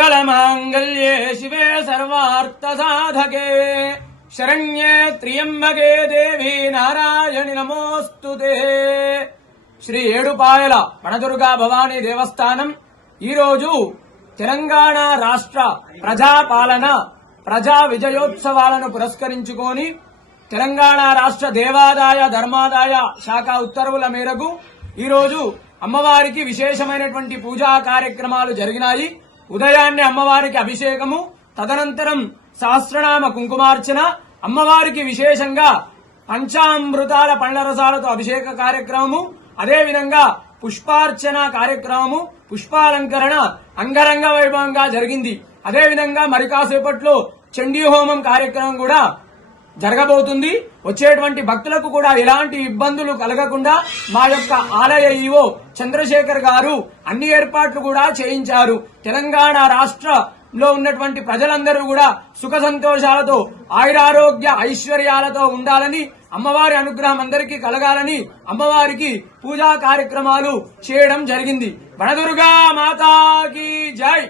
మంగళమాంగళ్యే శివే సర్వార్థసాధకే శరణ్యే త్ర్యంబకే దేవి నారాయణి నమోస్తుతే. శ్రీ ఏడుపాయల వనదుర్గా భవానీ దేవస్థానం ఈరోజు తెలంగాణ రాష్ట్ర ప్రజాపాలన ప్రజా విజయోత్సవాలను పురస్కరించుకొని తెలంగాణ రాష్ట్ర దేవాదాయ ధర్మాదాయ శాఖ ఉత్తర్వుల మేరకు ఈరోజు అమ్మవారికి విశేషమైనటువంటి పూజా కార్యక్రమాలు జరిగినాయి. ఉదయాన్నే అమ్మవారికి అభిషేకము, తదనంతరం సహస్రనామ కుంకుమార్చన, అమ్మవారికి విశేషంగా పంచామృతాల పండ్ల రసాలతో అభిషేక కార్యక్రమము, అదేవిధంగా పుష్పార్చన కార్యక్రమము, పుష్పాలంకరణ అంగరంగ వైభవంగా జరిగింది. అదేవిధంగా మరి కాసేపట్లో చండీ హోమం కార్యక్రమం కూడా జరగబోతుంది. వచ్చేటువంటి భక్తులకు కూడా ఎలాంటి ఇబ్బందులు కలగకుండా మా యొక్క ఆలయ ఈవో చంద్రశేఖర్ గారు అన్ని ఏర్పాట్లు కూడా చేయించారు. తెలంగాణ రాష్ట్రంలో ఉన్నటువంటి ప్రజలందరూ కూడా సుఖ సంతోషాలతో ఆయురారోగ్య ఐశ్వర్యాలతో ఉండాలని, అమ్మవారి అనుగ్రహం అందరికీ కలగాలని అమ్మవారికి పూజా కార్యక్రమాలు చేయడం జరిగింది. వనదుర్గా మాతాకి జై.